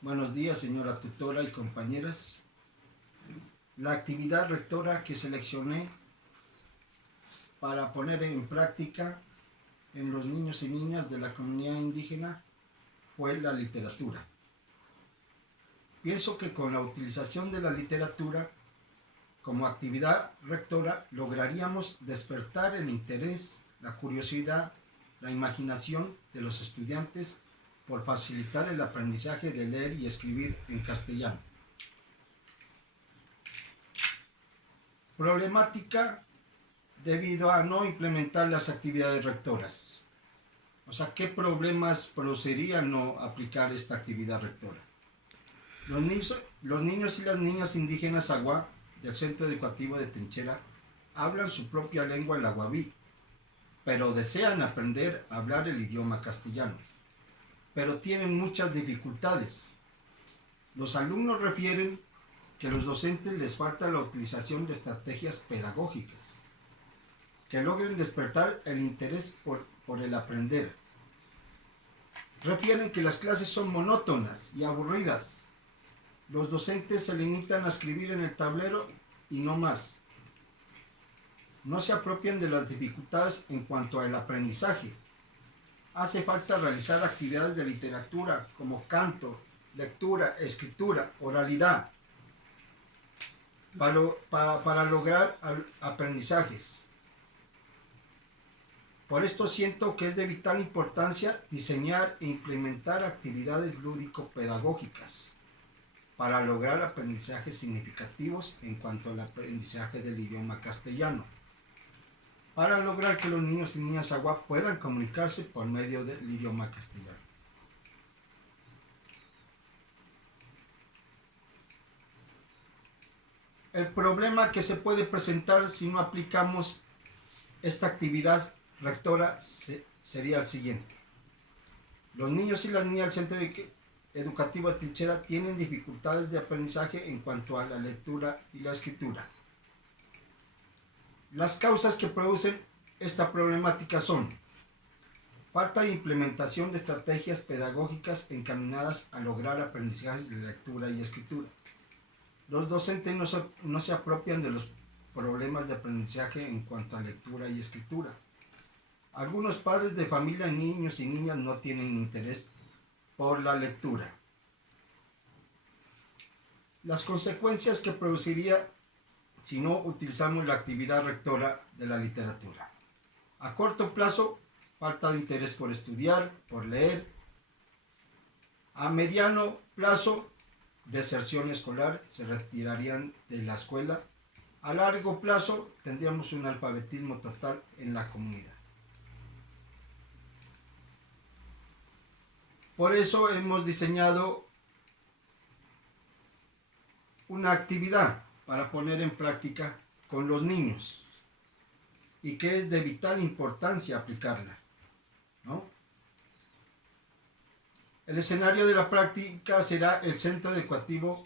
Buenos días, señora tutora y compañeras. La actividad rectora que seleccioné para poner en práctica en los niños y niñas de la comunidad indígena fue la literatura. Pienso que con la utilización de la literatura como actividad rectora lograríamos despertar el interés, la curiosidad, la imaginación de los estudiantes por facilitar el aprendizaje de leer y escribir en castellano. Problemática debido a no implementar las actividades rectoras. O sea, ¿qué problemas produciría no aplicar esta actividad rectora? Los niños y las niñas indígenas Agua del Centro Educativo de Trinchera hablan su propia lengua, el aguaví, pero desean aprender a hablar el idioma castellano, pero tienen muchas dificultades. Los alumnos refieren que a los docentes les falta la utilización de estrategias pedagógicas que logren despertar el interés por el aprender. Refieren que las clases son monótonas y aburridas. Los docentes se limitan a escribir en el tablero y no más. No se apropian de las dificultades en cuanto al aprendizaje. Hace falta realizar actividades de literatura como canto, lectura, escritura, oralidad, para lograr aprendizajes. Por esto siento que es de vital importancia diseñar e implementar actividades lúdico-pedagógicas para lograr aprendizajes significativos en cuanto al aprendizaje del idioma castellano, para lograr que los niños y niñas Agua puedan comunicarse por medio del idioma castellano. El problema que se puede presentar si no aplicamos esta actividad rectora sería el siguiente. Los niños y las niñas del Centro Educativo de Trinchera tienen dificultades de aprendizaje en cuanto a la lectura y la escritura. Las causas que producen esta problemática son falta de implementación de estrategias pedagógicas encaminadas a lograr aprendizajes de lectura y escritura. Los docentes no se apropian de los problemas de aprendizaje en cuanto a lectura y escritura. Algunos padres de familia, niños y niñas no tienen interés por la lectura. Las consecuencias que produciría si no utilizamos la actividad rectora de la literatura. A corto plazo, falta de interés por estudiar, por leer. A mediano plazo, deserción escolar, se retirarían de la escuela. A largo plazo, tendríamos un alfabetismo total en la comunidad. Por eso hemos diseñado una actividad para poner en práctica con los niños y que es de vital importancia aplicarla, ¿no? El escenario de la práctica será el Centro Educativo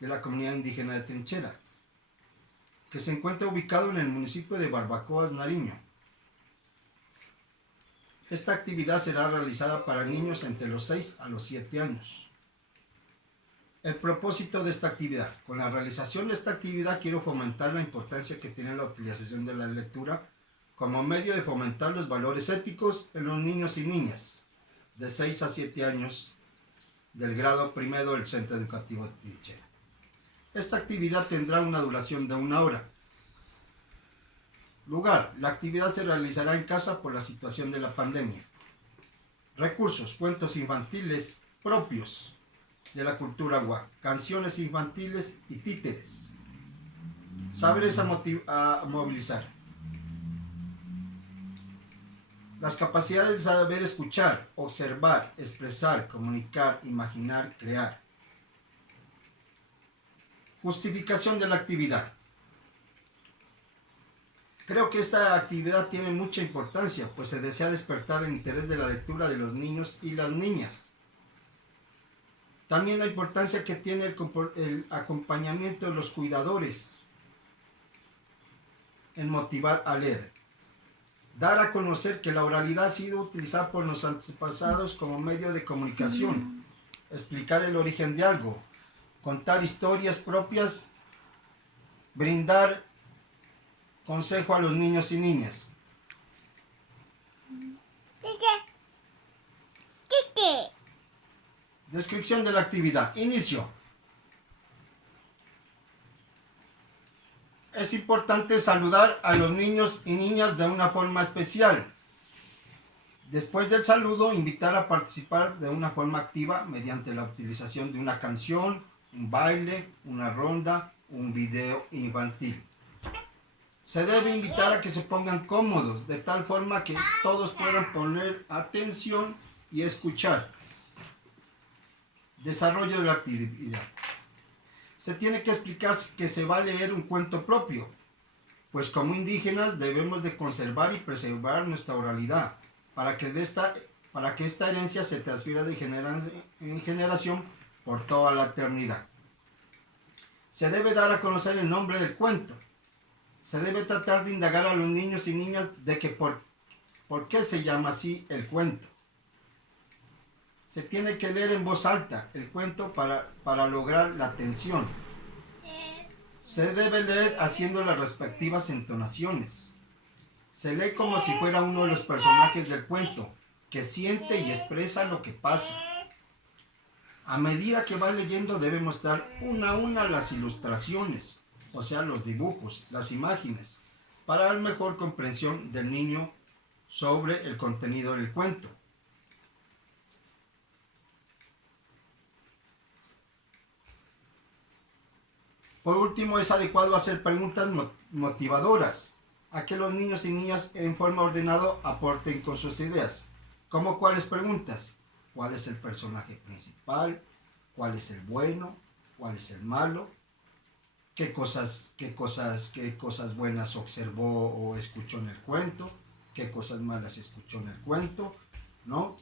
de la Comunidad Indígena de Trinchera, que se encuentra ubicado en el municipio de Barbacoas, Nariño. Esta actividad será realizada para niños entre los 6 a los 7 años. El propósito de esta actividad. Con la realización de esta actividad quiero fomentar la importancia que tiene la utilización de la lectura como medio de fomentar los valores éticos en los niños y niñas de 6 a 7 años del grado primero del Centro Educativo de Trinchera. Esta actividad tendrá una duración de 1 hora. Lugar. La actividad se realizará en casa por la situación de la pandemia. Recursos. Cuentos infantiles propios de la cultura Agua, canciones infantiles y títeres. Saberes a movilizar. Las capacidades de saber escuchar, observar, expresar, comunicar, imaginar, crear. Justificación de la actividad. Creo que esta actividad tiene mucha importancia, pues se desea despertar el interés de la lectura de los niños y las niñas. También la importancia que tiene el acompañamiento de los cuidadores en motivar a leer. Dar a conocer que la oralidad ha sido utilizada por los antepasados como medio de comunicación explicar el origen de algo, contar historias propias, brindar consejo a los niños y niñas. Descripción de la actividad. Inicio. Es importante saludar a los niños y niñas de una forma especial. Después del saludo, invitar a participar de una forma activa mediante la utilización de una canción, un baile, una ronda, un video infantil. Se debe invitar a que se pongan cómodos, de tal forma que todos puedan poner atención y escuchar. Desarrollo de la actividad. Se tiene que explicar que se va a leer un cuento propio, pues como indígenas debemos de conservar y preservar nuestra oralidad, para que esta herencia se transfiera de generación en generación por toda la eternidad. Se debe dar a conocer el nombre del cuento. Se debe tratar de indagar a los niños y niñas de que por qué se llama así el cuento. Se tiene que leer en voz alta el cuento para lograr la atención. Se debe leer haciendo las respectivas entonaciones. Se lee como si fuera uno de los personajes del cuento, que siente y expresa lo que pasa. A medida que va leyendo debe mostrar una a una las ilustraciones, o sea, los dibujos, las imágenes, para dar mejor comprensión del niño sobre el contenido del cuento. Por último, es adecuado hacer preguntas motivadoras a que los niños y niñas en forma ordenada aporten con sus ideas. ¿Cómo cuáles preguntas? ¿Cuál es el personaje principal? ¿Cuál es el bueno? ¿Cuál es el malo? ¿Qué cosas buenas observó o escuchó en el cuento? ¿Qué cosas malas escuchó en el cuento? ¿No?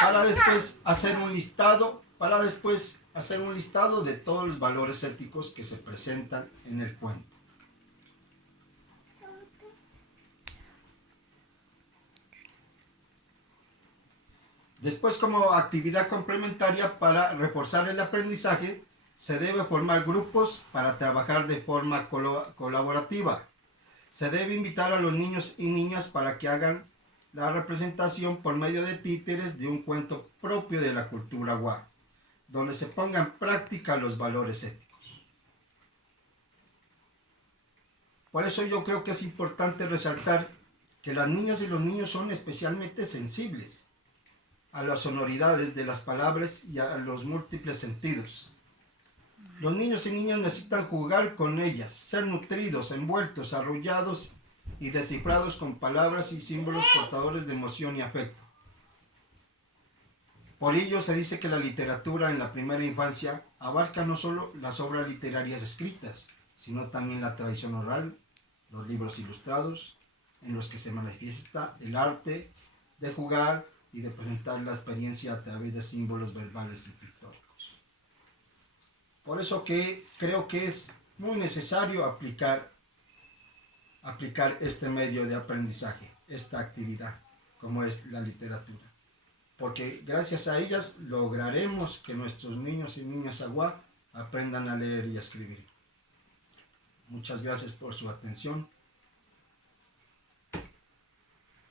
Para después hacer un listado de todos los valores éticos que se presentan en el cuento. Después, como actividad complementaria para reforzar el aprendizaje, se debe formar grupos para trabajar de forma colaborativa. Se debe invitar a los niños y niñas para que hagan la representación por medio de títeres de un cuento propio de la cultura Wa, donde se pongan en práctica los valores éticos. Por eso yo creo que es importante resaltar que las niñas y los niños son especialmente sensibles a las sonoridades de las palabras y a los múltiples sentidos. Los niños y niñas necesitan jugar con ellas, ser nutridos, envueltos, arrollados y descifrados con palabras y símbolos portadores de emoción y afecto. Por ello se dice que la literatura en la primera infancia abarca no solo las obras literarias escritas, sino también la tradición oral, los libros ilustrados, en los que se manifiesta el arte de jugar y de presentar la experiencia a través de símbolos verbales y pictóricos. Por eso que creo que es muy necesario aplicar este medio de aprendizaje, esta actividad, como es la literatura. Porque gracias a ellas lograremos que nuestros niños y niñas Aguá aprendan a leer y a escribir. Muchas gracias por su atención.